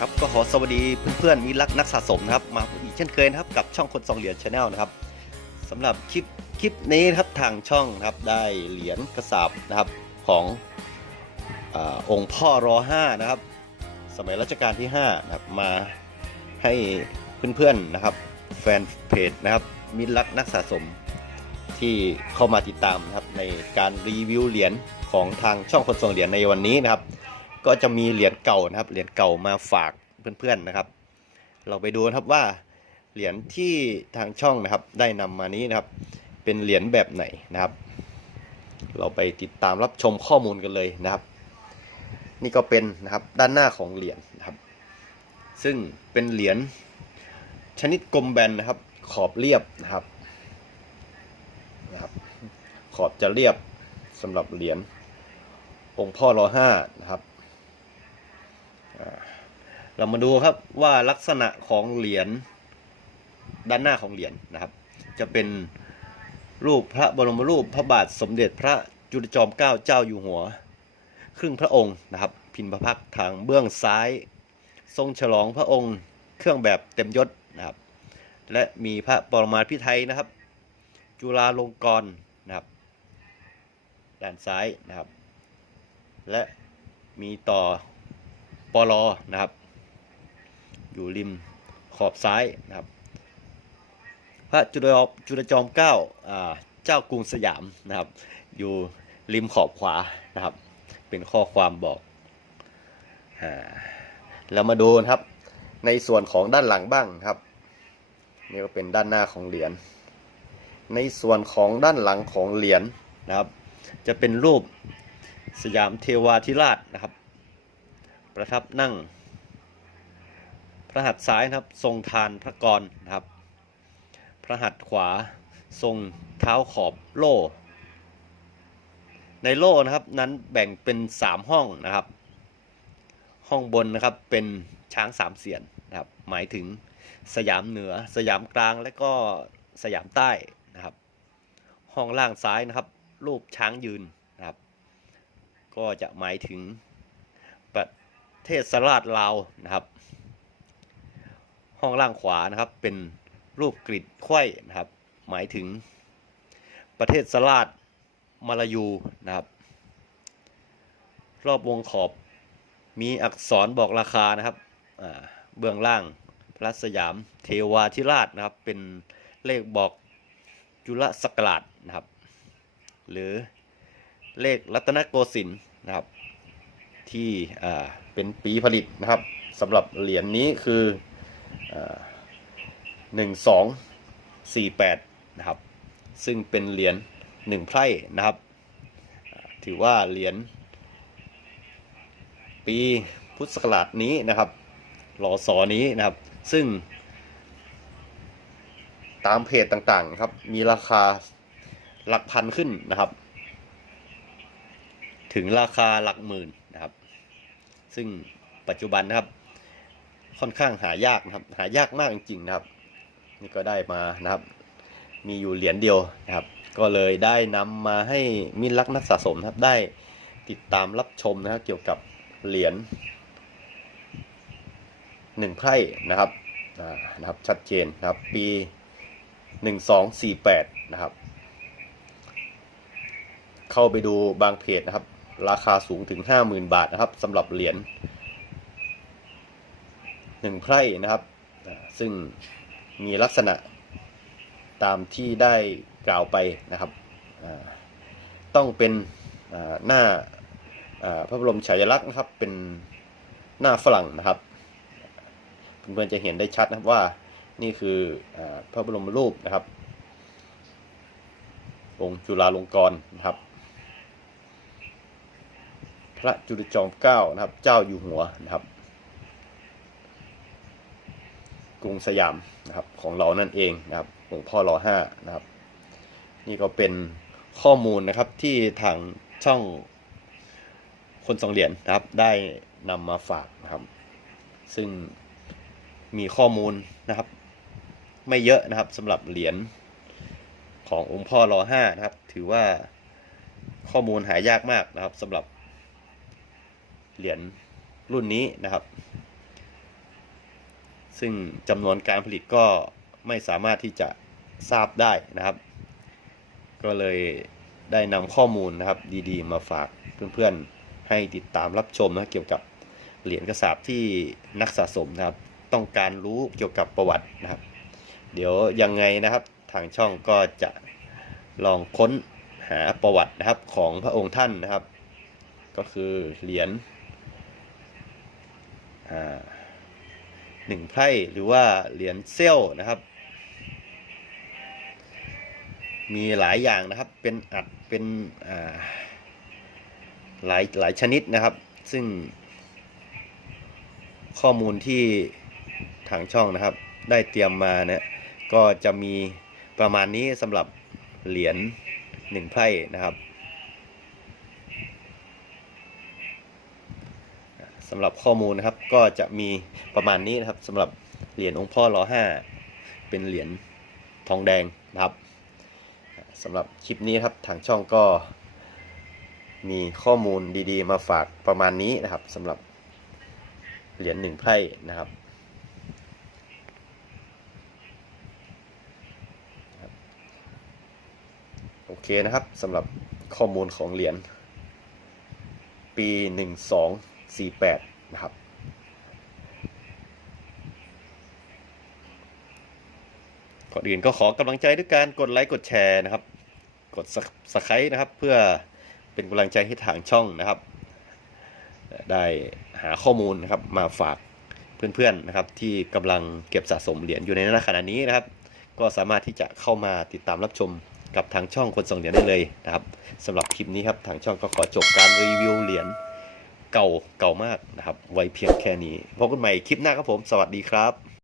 ครับก็ขอสวัสดีเพื่อนๆมิรักนักสะสมนะครับมาอีกเช่นเคยนะครับกับช่องคนสองเหรียญชาแนลนะครับสำหรับคลิปคลิปนี้นะครับทางช่องนะครับได้เหรียญกระสาบนะครับของอองค์พ่อรอห้านะครับ สมัยรัชกาลที่5นะครับมาให้เพื่อนๆนะครับแฟนเพจนะครับมิรรักนักสะสมที่เข้ามาติดตามนะครับในการรีวิวเหรียญของทางช่องคนส่งเหรียญในวันนี้นะครับ ก็จะมีเหรียญเก่านะครับ เหรียญเก่ามาฝากเพื่อนๆนะครับ เราไปดูนะครับว่าเหรียญที่ทางช่องนะครับ ได้นำมานี้นะครับ เป็นเหรียญแบบไหนนะครับ เราไปติดตามรับชมข้อมูลกันเลยนะครับ นี่ก็เป็นนะครับด้านหน้าของเหรียญนะครับ ซึ่งเป็นเหรียญชนิดกลมแบนนะครับ ขอบเรียบนะครับนะครับ ขอบจะเรียบสำหรับเหรียญองค์พ่อรอห้านะครับ เรามาดูครับว่าลักษณะของเหรียญด้านหน้าของเหรียญนะครับ จะเป็นรูปพระบรมรูปพระบาทสมเด็จพระจุลจอมเกล้าเจ้าอยู่หัว ครึ่งพระองค์นะครับ พิมพ์พระพักทางเบื้องซ้าย ทรงฉลองพระองค์เครื่องแบบเต็มยศนะครับ และมีพระปรมาภิไธยนะครับ จุฬาลงกรณ์นะครับ ด้านซ้ายนะครับ และมีต่อ ปลอนะครับ อยู่ริมขอบซ้ายนะครับ พระจุลจุลจอมเกล้าเจ้ากรุงสยามนะครับ อยู่ริมขอบขวานะครับ เป็นข้อความบอกอแล้วมาดูนะครับ ในส่วนของด้านหลังบ้างครับ นี่ก็เป็นด้านหน้าของเหรียญ ในส่วนของด้านหลังของเหรียญนะครับ จะเป็นรูปสยามเทวาธิราช ประทับนั่ง พระหัตถ์ซ้ายนะครับ ทรงทานพระกรนะครับ พระหัตถ์ขวาทรงเท้าขอบโล่ ในโล่นะครับนั้นแบ่งเป็น 3 ห้องนะครับ ห้องบนนะครับเป็นช้างสามเสียนนะครับ หมายถึงสยามเหนือสยามกลางและก็สยามใต้นะครับ ห้องล่างซ้ายนะครับ รูปช้างยืนนะครับ ก็จะหมายถึง เทศสราชลาวนะครับ ห้องล่างขวานะครับเป็นรูปกริดไขว้นะครับ หมายถึงประเทศสราชมาลายูนะครับ รอบวงขอบมีอักษรบอกราคานะครับเบื้องล่างพระสยามเทวาธิราชนะครับ เป็นเลขบอกจุลศักราชนะครับ หรือเลขรัตนโกสินทร์นะครับ ที่เป็นปีผลิตนะครับสำหรับเหรียญนี้คือหนึ่งสองสี่แปดนะครับ ซึ่งเป็นเหรียญหนึ่งไพร่นะครับ ถือว่าเหรียญปีพุทธศักราชนี้นะครับหลอสอนี้นะครับ ซึ่ง ตามเพจต่างๆครับ มีราคาหลักพันขึ้นนะครับ ถึงราคาหลักหมื่น ซึ่งปัจจุบันนะครับ ค่อนข้างหายากนะครับ หายากมากจริงๆนะครับ นี่ก็ได้มานะครับ มีอยู่เหรียญเดียวนะครับ ก็เลยได้นำมาให้มิตรรักนักสะสมนะครับได้ติดตามรับชมนะครับเกี่ยวกับเหรียญหนึ่งไพ่นะครับนะครับชัดเจนนะครับปี 1248 นะครับ เข้าไปดูบางเพจนะครับ ราคาสูงถึง 50,000 บาทนะครับสำหรับเหรียญหนึ่งไพร่นะครับ ซึ่งมีลักษณะตามที่ได้กล่าวไปนะครับ ต้องเป็นหน้าพระบรมฉายาลักษณ์นะครับ เป็นหน้าฝรั่งนะครับ เพื่อนๆจะเห็นได้ชัดนะครับว่านี่คืออพระบรมรูปนะครับ องค์จุฬาลงกรณ์นะครับ พระจุลจอมเกล้านะครับ เจ้าอยู่หัวนะครับ กรุงสยามนะครับของเรานั่นเองนะครับหลวงพ่อรอห้านะครับ นี่ก็เป็นข้อมูลนะครับที่ทางช่องคนสองเหรียญนะครับ ได้นำมาฝากนะครับ ซึ่งมีข้อมูลนะครับ ไม่เยอะนะครับสำหรับเหรียญขององค์พ่อรอห้านะครับ ถือว่าข้อมูลหายากมากนะครับสำหรับ เหรียญรุ่นนี้นะครับ ซึ่งจำนวนการผลิตก็ไม่สามารถที่จะทราบได้นะครับ ก็เลยได้นำข้อมูลนะครับดีๆ มาฝากเพื่อนๆให้ติดตามรับชมนะเกี่ยวกับเหรียญกระสาบที่นักสะสมนะครับ ต้องการรู้เกี่ยวกับประวัตินะครับ เดี๋ยวยังไงนะครับทางช่องก็จะลองค้นหาประวัตินะครับของพระองค์ท่านนะครับ ก็คือเหรียญ หนึ่งไพ่หรือว่าเหรียญเซี่ยวนะครับ มีหลายอย่างนะครับเป็นอัดเป็นหลายหลายชนิดนะครับ ซึ่ง ข้อมูลที่ทางช่องนะครับ ได้เตรียมมาเนี่ยก็จะมีประมาณนี้สำหรับเหรียญหนึ่งไพ่นะครับ สำหรับข้อมูลนะครับ ก็จะมีประมาณนี้นะครับสำหรับเหรียญองค์พ่อรอห้าเป็นเหรียญทองแดงนะครับสำหรับคลิปนี้ครับทางช่องก็มีข้อมูลดีๆ มาฝากประมาณนี้นะครับสำหรับเหรียญหนึ่งไพ่นะครับ โอเคนะครับสำหรับข้อมูลของเหรียญปี 48 นะครับ ก่อนอื่นก็ขอกำลังใจด้วยการกดไลค์กดแชร์นะครับ กดสไครต์นะครับ เพื่อเป็นกำลังใจให้ทางช่องนะครับ ได้หาข้อมูลนะครับมาฝากเพื่อนๆนะครับที่กำลังเก็บสะสมเหรียญอยู่ในขณะนี้นะครับ ก็สามารถที่จะเข้ามาติดตามรับชมกับทางช่องคนส่งเหรียญได้เลยนะครับสำหรับคลิปนี้ครับทางช่องก็ขอจบการรีวิวเหรียญ เก่าเก่ามากนะครับ ไว้เพียงแค่นี้พบกันใหม่คลิปหน้าครับผม สวัสดีครับ